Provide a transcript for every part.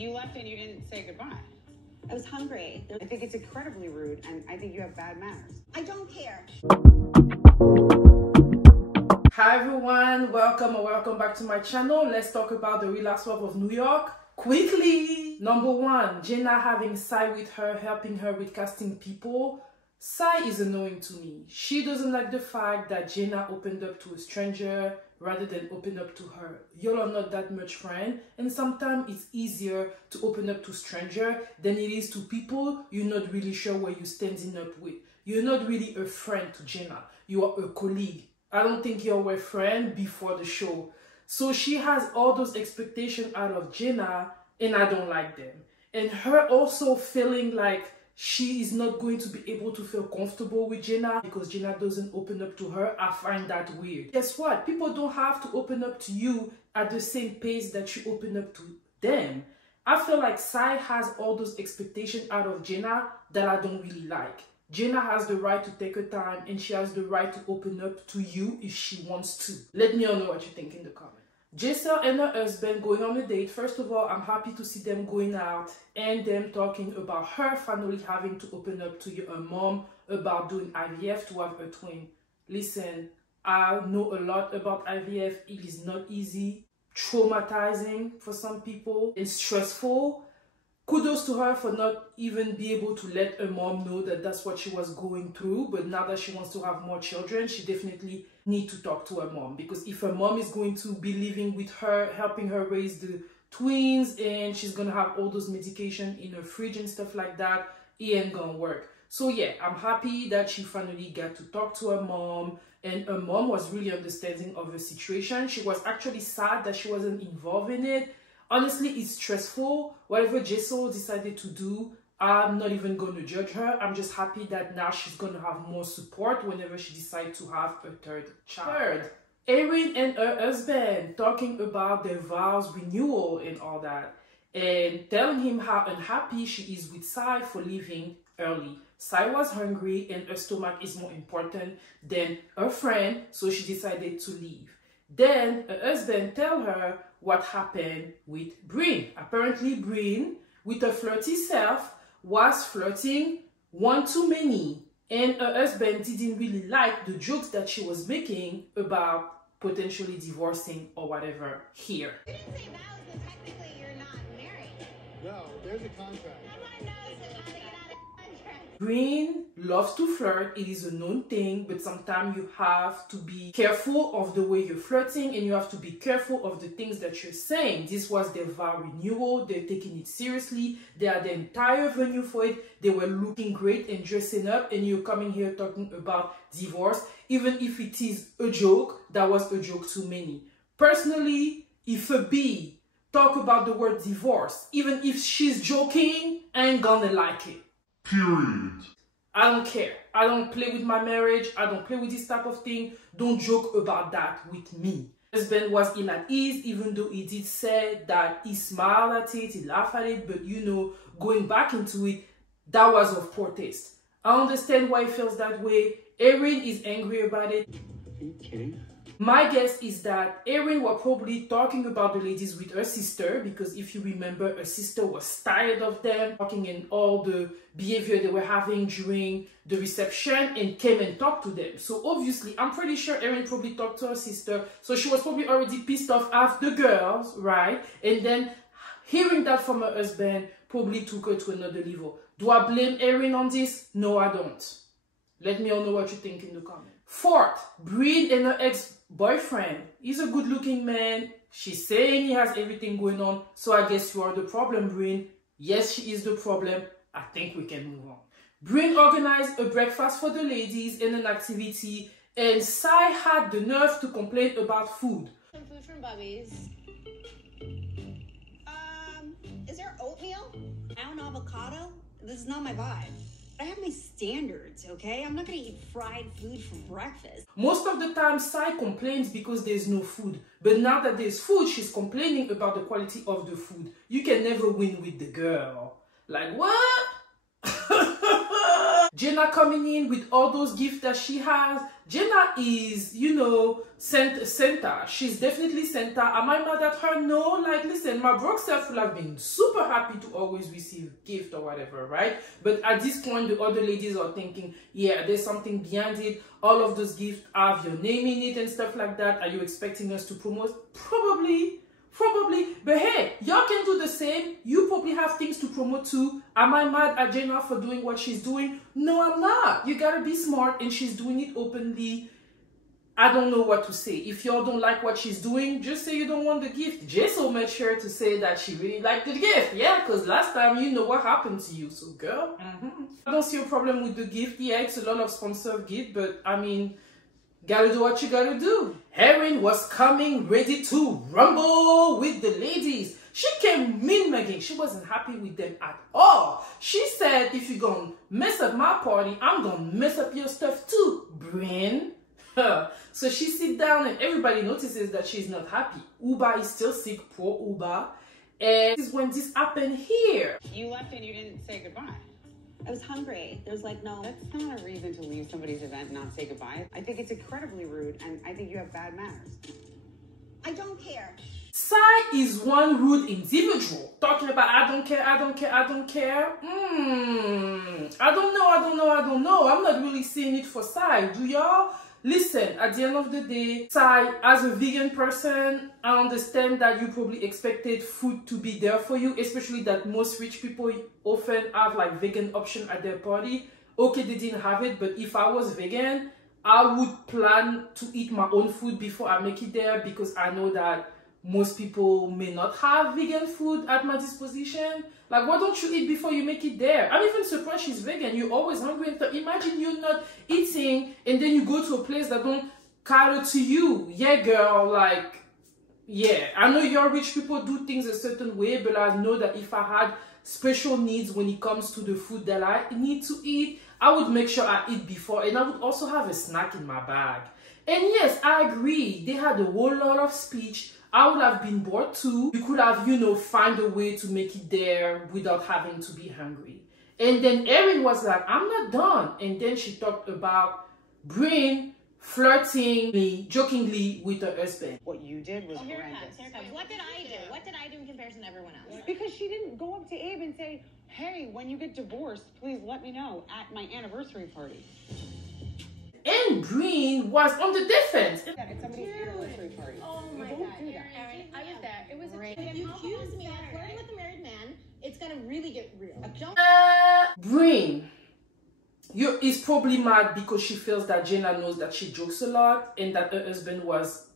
You left and you didn't say goodbye. I was hungry. I think it's incredibly rude, and I think you have bad manners. I don't care. Hi everyone, welcome or welcome back to my channel. Let's talk about the Real Housewives of New York quickly. Number one, Jenna having Sai with her, helping her with casting people. Sai is annoying to me. She doesn't like the fact that Jenna opened up to a stranger rather than open up to her. Y'all are not that much friends, and sometimes it's easier to open up to stranger than it is to people you're not really sure where you're standing up with. You're not really a friend to Jenna. You are a colleague. I don't think you were friends before the show. So she has all those expectations out of Jenna, and I don't like them. And her also feeling like she is not going to be able to feel comfortable with Jenna because Jenna doesn't open up to her. I find that weird. Guess what? People don't have to open up to you at the same pace that you open up to them. I feel like Sai has all those expectations out of Jenna that I don't really like. Jenna has the right to take her time, and she has the right to open up to you if she wants to. Let me know what you think in the comments. Giselle and her husband going on a date. First of all, I'm happy to see them going out and them talking about her finally having to open up to her mom about doing IVF to have a twin. Listen, I know a lot about IVF. It is not easy, traumatizing for some people, and stressful. Kudos to her for not even be able to let her mom know that that's what she was going through. But now that she wants to have more children, she definitely needs to talk to her mom. Because if her mom is going to be living with her, helping her raise the twins, and she's going to have all those medication in her fridge and stuff like that, it ain't going to work. So yeah, I'm happy that she finally got to talk to her mom. And her mom was really understanding of the situation. She was actually sad that she wasn't involved in it. Honestly, it's stressful. Whatever Giselle decided to do, I'm not even going to judge her. I'm just happy that now she's going to have more support whenever she decides to have a third child. Erin and her husband talking about their vows renewal and all that, and telling him how unhappy she is with Sai for leaving early. Sai was hungry and her stomach is more important than her friend, so she decided to leave. Then her husband tell her what happened with Brynn. Apparently Brynn, with her flirty self, was flirting one too many. And her husband didn't really like the jokes that she was making about potentially divorcing or whatever here. You didn't say vows, but technically you're not married. No, there's a contract. Everyone knows that how to get out of contract. Brynn loves to flirt. It is a known thing, but sometimes you have to be careful of the way you're flirting, and you have to be careful of the things that you're saying. This was their vow renewal. They're taking it seriously. They had the entire venue for it. They were looking great and dressing up, and you're coming here talking about divorce. Even if it is a joke, that was a joke too many. Personally, if a B talk about the word divorce, even if she's joking, I ain't gonna like it. Period. I don't care. I don't play with my marriage. I don't play with this type of thing. Don't joke about that with me. Husband was ill at ease, even though he did say that he smiled at it, he laughed at it, but you know, going back into it, that was of poor taste. I understand why he feels that way. Erin is angry about it. Are you kidding? My guess is that Erin was probably talking about the ladies with her sister, because if you remember, her sister was tired of them talking and all the behavior they were having during the reception, and came and talked to them. So obviously, I'm pretty sure Erin probably talked to her sister, so she was probably already pissed off at the girls, right? And then hearing that from her husband probably took her to another level. Do I blame Erin on this? No, I don't. Let me all know what you think in the comments. Fourth, Brynn and her ex-boyfriend. He's a good-looking man. She's saying he has everything going on. So I guess you are the problem, Brynn. Yes, she is the problem. I think we can move on. Brynn organized a breakfast for the ladies and an activity. And Sai had the nerve to complain about food. Some food from Bubby's. Is there oatmeal? I don't know, avocado? This is not my vibe. I have my standards, okay? I'm not gonna eat fried food for breakfast. Most of the time, Sai complains because there's no food. But now that there's food, she's complaining about the quality of the food. You can never win with the girl. Like, what? Jenna coming in with all those gifts that she has. Jenna is, you know, Santa. She's definitely Santa. Am I mad at her? No. Like, listen, my broke self would have been super happy to always receive gift or whatever, right? But at this point, the other ladies are thinking, yeah, there's something behind it. All of those gifts have your name in it and stuff like that. Are you expecting us to promote? Probably. But hey, y'all can do the same. You probably have things to promote too. Am I mad at Jenna for doing what she's doing? No, I'm not. You gotta be smart, and she's doing it openly. I don't know what to say. If y'all don't like what she's doing, just say you don't want the gift. Jaso made sure to say that she really liked the gift. Yeah, because last time you know what happened to you. So girl, I don't see a problem with the gift. Yeah, it's a lot of sponsored gift, but I mean, gotta do what you gotta do. Erin was coming ready to rumble with the ladies. She came mean-mugging. She wasn't happy with them at all. She said, if you're gonna mess up my party, I'm gonna mess up your stuff too, Bryn. So she sit down and everybody notices that she's not happy. Uba is still sick, poor Uba. And this is when this happened here. You left and you didn't say goodbye. I was hungry. There's like no. That's not a reason to leave somebody's event and not say goodbye. I think it's incredibly rude, and I think you have bad manners. I don't care. Sai is one rude individual talking about I don't care. I don't know. I'm not really seeing it for Sai. Do y'all? Listen, at the end of the day, Sai, as a vegan person, I understand that you probably expected food to be there for you, especially that most rich people often have like vegan option at their party. Okay, they didn't have it, but if I was vegan, I would plan to eat my own food before I make it there, because I know that most people may not have vegan food at my disposition. Like, why don't you eat before you make it there? I'm even surprised she's vegan. You're always hungry. And imagine you're not eating and then you go to a place that don't cater to you. Yeah, girl, like, yeah. I know your rich people do things a certain way, but I know that if I had special needs when it comes to the food that I need to eat, I would make sure I eat before, and I would also have a snack in my bag. And yes, I agree. They had a whole lot of speech. I would have been bored too. You could have, you know, find a way to make it there without having to be hungry. And then Erin was like, I'm not done. And then she talked about Brynn flirting jokingly with her husband. What you did was horrendous. Haircuts. What did I do? What did I do in comparison to everyone else? Because she didn't go up to Abe and say, hey, when you get divorced, please let me know at my anniversary party. And Brynn was on the defense. At somebody's anniversary party. Oh my you God, don't do that. Erin, I was there. It was great. If you accuse me of flirting with a married man, it's gonna really get real. Don't. Brynn is probably mad because she feels that Jenna knows that she jokes a lot and that her husband was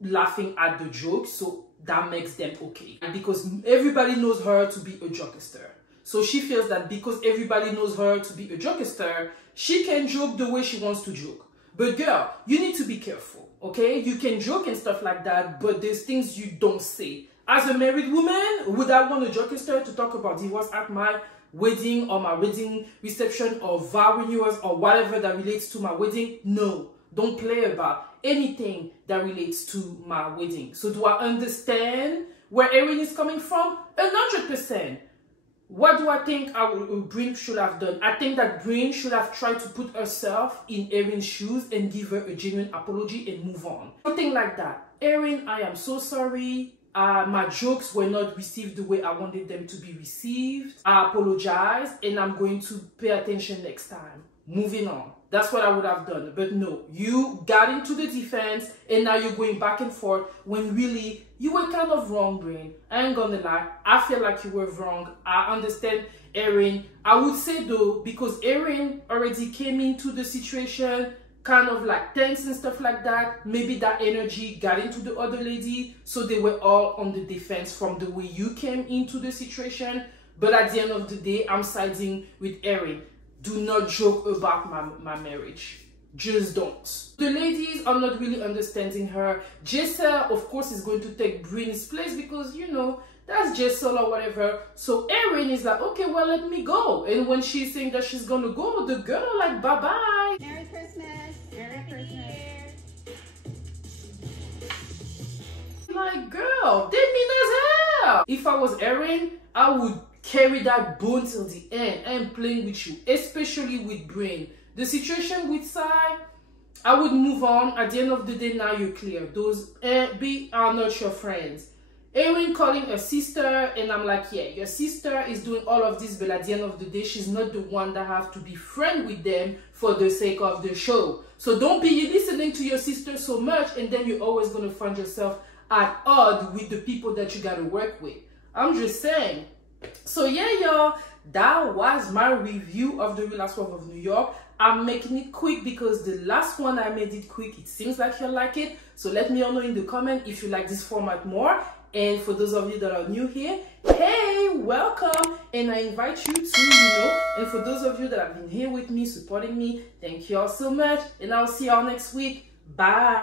laughing at the joke, so that makes them okay. And because everybody knows her to be a jokester. So she feels that because everybody knows her to be a jokester, she can joke the way she wants to joke. But girl, you need to be careful, okay? You can joke and stuff like that, but there's things you don't say. As a married woman, would I want a jokester to talk about divorce at my wedding or my wedding reception or vow renewals or whatever that relates to my wedding? No, don't play about anything that relates to my wedding. So do I understand where Erin is coming from? 100%. What do I think Brynn should have done? I think that Brynn should have tried to put herself in Erin's shoes and give her a genuine apology and move on. Something like that. Erin, I am so sorry. My jokes were not received the way I wanted them to be received. I apologize and I'm going to pay attention next time. Moving on. That's what I would have done. But no, you got into the defense and now you're going back and forth when really you were kind of wrong, Brynn. I ain't gonna lie. I feel like you were wrong. I understand Erin. I would say though, because Erin already came into the situation kind of like tense and stuff like that, maybe that energy got into the other lady, so they were all on the defense from the way you came into the situation. But at the end of the day, I'm siding with Erin. Do not joke about my marriage. Just don't. The ladies are not really understanding her. Jessa, of course, is going to take Brynn's place because, you know, that's Jessa or whatever. So Erin is like, okay, well, let me go. And when she's saying that she's gonna go, the girl are like, bye-bye. Merry Christmas. Merry Christmas. Like, girl, they mean as hell. If I was Erin, I would carry that bone till the end. I am playing with you, especially with Bryn. The situation with Sai, I would move on. At the end of the day, now you're clear. Those B are not your friends. Erin calling her sister, and I'm like, yeah, your sister is doing all of this, but at the end of the day, she's not the one that have to be friend with them for the sake of the show. So don't be listening to your sister so much, and then you're always going to find yourself at odds with the people that you got to work with. I'm just saying. So yeah, y'all, that was my review of the Real Housewives of New York. I'm making it quick because the last one I made it quick. It seems like you like it. So let me know in the comment if you like this format more. And for those of you that are new here, hey, welcome. And I invite you to, and for those of you that have been here with me, supporting me, thank you all so much. And I'll see y'all next week. Bye.